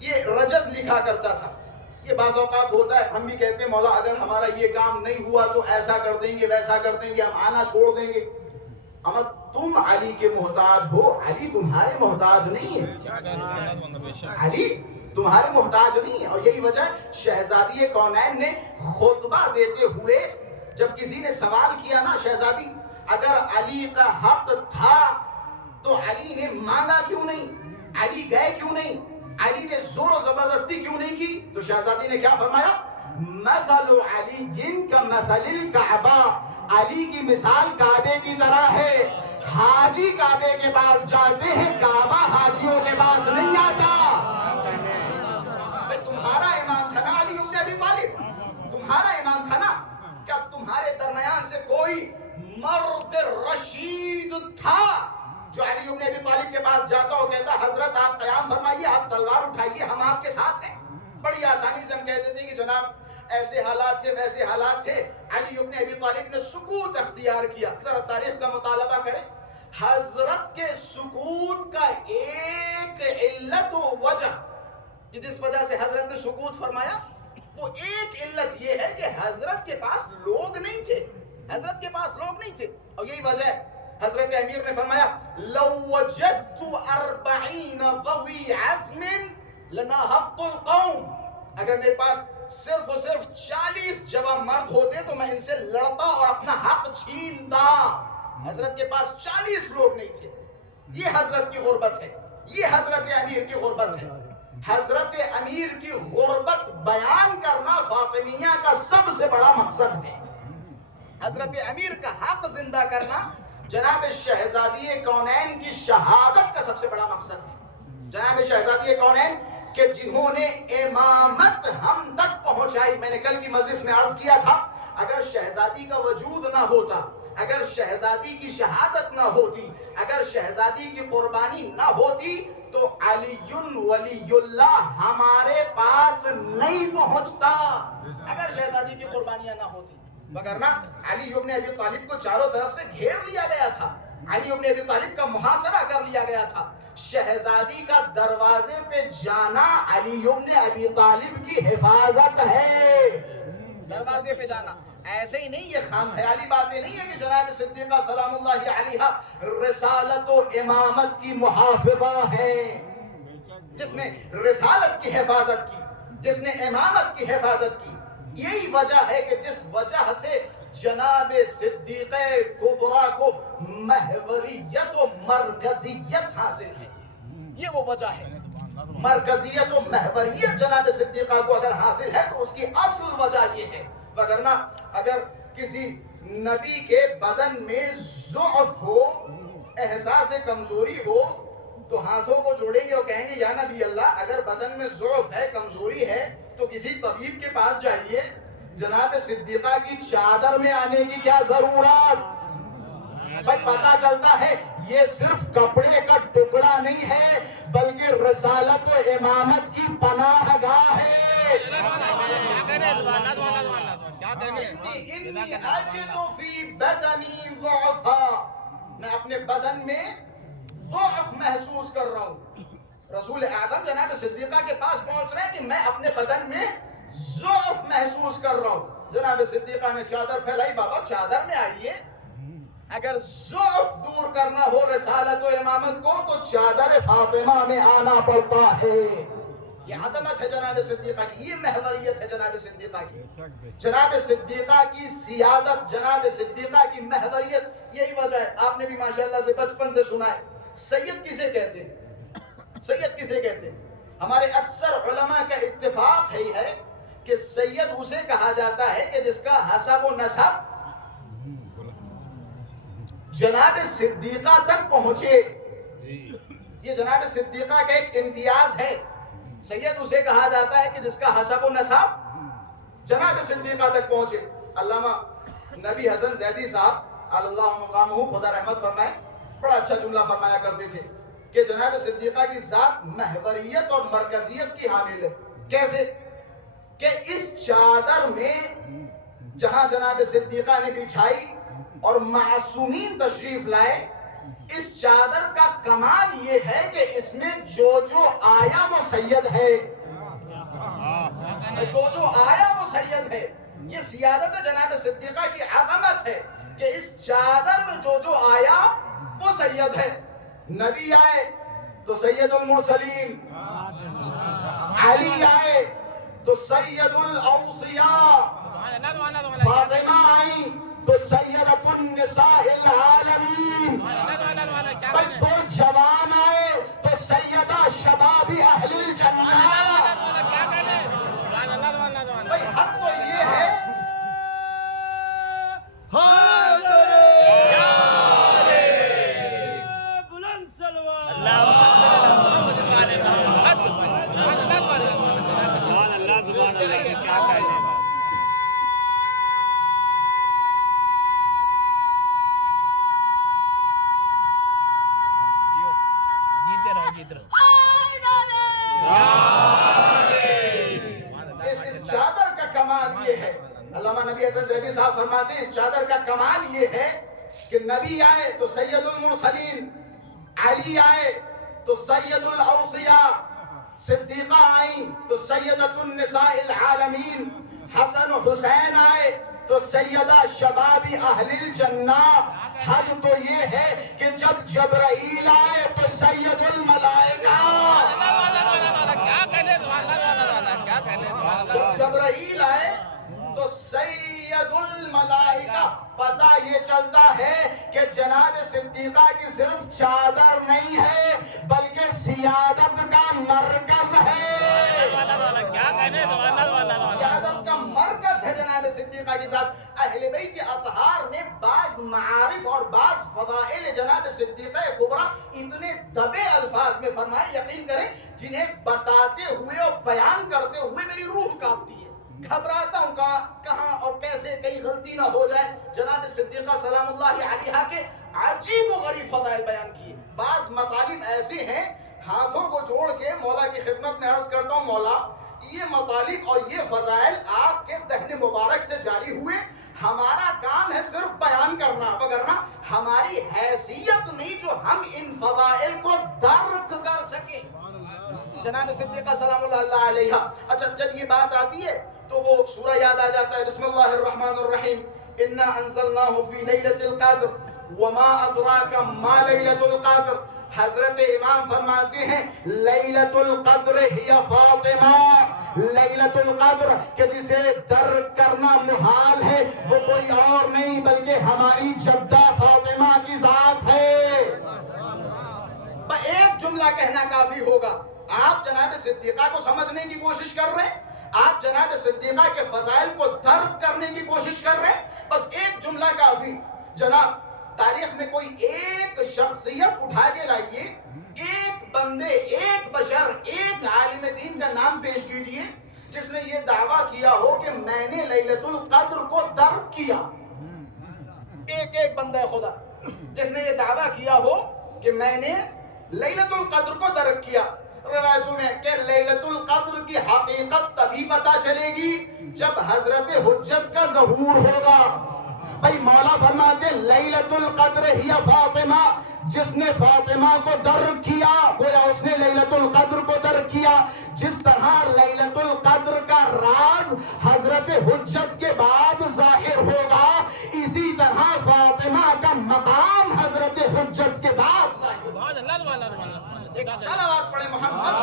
یہ رجز لکھا کرتا تھا. یہ بعض اوقات ہوتا ہے, ہم بھی کہتے ہیں مولا اگر ہمارا یہ کام نہیں ہوا تو ایسا کر دیں گے ویسا کر دیں گے, ہم آنا چھوڑ دیں گے. اما تم علی کے محتاج ہو, علی تمہارے محتاج نہیں ہے, علی تمہارے محتاج نہیں ہے. اور یہی وجہ شہزادی کونین نے خطبہ دیتے ہوئے جب کسی نے سوال کیا نا, شہزادی اگر علی کا حق تھا تو علی نے مانگا کیوں نہیں, علی گئے کیوں نہیں, علی نے زور و زبردستی کیوں نہیں کی؟ تو شہزادی نے کیا فرمایا؟ مثل علی جن کا مثل الکعبہ, علی کی مثال کعبے کی طرح ہے. حاجی کعبے کے پاس جاتے ہیں, کعبہ حاجیوں کے پاس نہیں آتا. تمہارا امام تھا نا علی ابن ابی طالب, تمہارا امام تھا نا. کیا تمہارے درمیان سے کوئی مرد رشید تھا جو علی ابن ابی طالب کے پاس جاتا ہو کہتا حضرت آپ قیام فرمائیے, آپ تلوار اٹھائیے, ہم آپ کے ساتھ ہیں؟ بڑی آسانی سے ہم کہہ دیتے ہیں کہ جناب ایسے حالات تھے ویسے حالات تھے. علی ابن ابی طالب نے سکوت اختیار کیا. ذرا تاریخ کا مطالبہ کریں, حضرت کے سکوت کا ایک علت و وجہ کہ جس وجہ سے حضرت نے سکوت فرمایا, وہ ایک علت یہ ہے کہ حضرت کے پاس لوگ نہیں تھے, حضرت کے پاس لوگ نہیں تھے. اور یہی وجہ ہے حضرت امیر نے فرمایا لو وجدت 40 ذوی عزم لناهضت القوم, اگر میرے پاس صرف و صرف 40 جوان مرد ہوتے تو میں ان سے لڑتا اور اپنا حق چھینتا. حضرت کے پاس 40 لوگ نہیں تھے. یہ حضرت کی غربت ہے, یہ حضرت امیر کی غربت ہے. حضرت امیر کی غربت بیان کرنا فاطمیہ کا سب سے بڑا مقصد ہے. حضرت امیر کا حق زندہ کرنا جناب شہزادی کونین کی شہادت کا سب سے بڑا مقصد ہے. جناب شہزادی کونین کہ جنہوں نے امامت ہم تک پہنچائی. میں نے کل کی مجلس میں عرض کیا تھا, اگر شہزادی کا وجود نہ ہوتا, اگر شہزادی کی شہادت نہ ہوتی, اگر شہزادی کی قربانی نہ ہوتی تو علی ولی اللہ ہمارے پاس نہیں پہنچتا, اگر شہزادی کی قربانیاں نہ ہوتی. وگرنہ علی ابن ابی طالب کو چاروں طرف سے گھیر لیا گیا تھا, علی ابن ابی طالب کا محاصرہ کر لیا گیا تھا. شہزادی کا دروازے پہ جانا علی ابن ابی طالب کی حفاظت ہے. دروازے پہ جانا ایسے ہی نہیں, یہ خام خیالی باتیں نہیں ہے کہ جناب صدیقہ سلام اللہ علیہا رسالت و امامت کی محافظہ ہے. جس نے رسالت کی حفاظت کی, جس نے امامت کی حفاظت کی, یہی وجہ ہے کہ جس وجہ سے جناب صدیقہ کبریٰ کو محوریت و مرکزیت حاصل ہے. یہ وہ وجہ ہے. مرکزیت و محوریت جناب صدیقہ کو اگر حاصل ہے تو اس کی اصل وجہ یہ ہے. وگرنہ اگر کسی نبی کے بدن میں ضعف ہو, احساس کمزوری ہو, تو ہاتھوں کو جوڑیں گے اور کہیں گے یا نبی اللہ اگر بدن میں ضعف ہے, کمزوری ہے تو کسی طبیب کے پاس جائیے. جناب صدیقہ کی چادر میں آنے کی کیا ضرورت؟ بھائی پتہ چلتا ہے یہ صرف کپڑے کا ٹکڑا نہیں ہے بلکہ رسالت و امامت کی پناہ گاہ ہے. انی اجد فی بدنی ضعفا, میں اپنے بدن میں ضعف محسوس کر رہا ہوں. رسول اعظم جناب صدیقہ کے پاس پہنچ رہے ہیں کہ میں اپنے بدن میں ضعف محسوس کر رہا ہوں. جناب صدیقہ نے چادر پھیلائی, بابا چادر میں آئیے. اگر ضعف دور کرنا ہو رسالت و امامت کو تو چادر فاطمہ میں آنا پڑتا ہے. یہ عظمت ہے جناب صدیقہ کی, یہ محوریت ہے جناب صدیقہ کی, جناب صدیقہ کی سیادت, جناب صدیقہ کی محوریت. یہی وجہ ہے آپ نے بھی ماشاءاللہ سے بچپن سے سنا ہے سید کسے کہتے ہیں, سید کسے کہتے ہیں. ہمارے اکثر علماء کا اتفاق ہے کہ سید اسے کہا جاتا ہے کہ جس کا حسب و نسب جناب صدیقہ تک پہنچے. یہ جناب صدیقہ کا ایک امتیاز ہے. سید اسے کہا جاتا ہے کہ جس کا حسب و نسب جناب صدیقہ تک پہنچے. علامہ نبی حسن زیدی صاحب اللہ مقامہ خدا رحمت فرمائے, بڑا اچھا جملہ فرمایا کرتے تھے کہ جناب صدیقہ کی ذات محوریت اور مرکزیت کی حامل ہے. کیسے کہ اس چادر میں جہاں جناب صدیقہ نے بچھائی اور معصومین تشریف لائے, اس چادر کا کمال یہ ہے کہ اس میں جو آیا وہ سید ہے، جو آیا وہ سید ہے۔ یہ سیادت جناب صدیقہ کی عظمت ہے کہ اس چادر میں جو آیا وہ سید ہے۔ نبی آئے تو سید المرسلین، علی آئے تو سید الاوصیاء، فاطمہ آئی تو سیدۃ النساء العالمین، بھئی تو جوان آئے تو سیدہ شباب اہل الجنہ۔ بھئی حق تو یہ ہے اس چادر کا کمال یہ ہے، علامہ نبی حسن زیدی صاحب فرماتے ہیں اس چادر کا کمال یہ ہے کہ نبی آئے تو سید المرسلین، علی آئے تو سید الاوصیاء، صدیقہ آئیں تو سیدۃ النساء العالمین، حسن و حسین آئے تو سیدہ شباب اہل الجنہ۔ حل تو یہ ہے کہ جب جبرائیل آئے تو سید الملائکہ، جب جبرائیل آئے تو سید الملائکہ۔ پتہ یہ چلتا ہے کہ جناب صدیقہ کی صرف چادر نہیں ہے بلکہ سیادت کا مرکز ہے، سیادت کا مرکز ہے جناب صدیقہ کے ساتھ۔ اہل بیت اطہار نے بعض معارف اور بعض فضائل جناب صدیقہ کبریٰ اتنے دبے الفاظ میں فرمائے، یقین کریں جنہیں بتاتے ہوئے اور بیان کرتے ہوئے میری روح کانپتی ہے، گھبراتا ہوں کہاں اور کیسے کہیں غلطی نہ ہو جائے۔ جناب صدیقہ سلام اللہ علیہا کے عجیب و غریب فضائل بیان کیے۔ بعض مطالب ایسے ہیں ہاتھوں کو جوڑ کے مولا کی خدمت میں عرض کرتا ہوں، مولا یہ مطالب اور یہ فضائل آپ کے دہن مبارک سے جاری ہوئے، ہمارا کام ہے صرف بیان کرنا، وگرنہ ہماری حیثیت نہیں جو ہم ان فضائل کو درک کر سکیں۔ جناب صدیقہ سلام اللہ علیہ۔ اچھا جب یہ بات آتی ہے تو وہ سورہ یاد آ جاتا ہے، بسم اللہ الرحمن الرحیم، انا انزلناہ فی لیلۃ القدر وما ادراک ما لیلۃ القدر۔ حضرت امام فرماتے ہیں لیلۃ القدر ہی فاطمہ، لیلۃ القدر کہ جسے درک کرنا محال ہے وہ کوئی اور نہیں بلکہ ہماری جدہ فاطمہ کی ذات ہے۔ ایک جملہ کہنا کافی ہوگا، آپ جناب صدیقہ کو سمجھنے کی کوشش کر رہے ہیں، آپ جناب صدیقہ کے فضائل کو درک کرنے کی کوشش کر رہے ہیں، بس ایک جملہ کافی۔ جناب تاریخ میں کوئی ایک شخصیت اٹھا کے لائیے، ایک بندے، ایک بشر، ایک عالم دین کا نام پیش کیجئے جس نے یہ دعویٰ کیا ہو کہ میں نے لیلۃ القدر کو درک کیا۔ ایک بندہ خدا جس نے یہ دعویٰ کیا ہو کہ میں نے لیلۃ القدر کو درک کیا۔ روایتوں میں کہ لیلۃ القدر کی حقیقت تبھی پتہ چلے گی جب حضرت حجت کا ظہور ہوگا۔ بھئی مولا فرماتے لیلۃ القدر ہی فاطمہ، جس نے فاطمہ کو درک کیا گویا اس نے لیلۃ القدر کو درک کیا۔ جس طرح لیلۃ القدر کا راز حضرت حجت کے بعد ظاہر ہوگا، اسی طرح فاطمہ کا مقام حضرت حجت کے بعد ظاہر ہوگا۔ ایک صلوات پڑھے محمد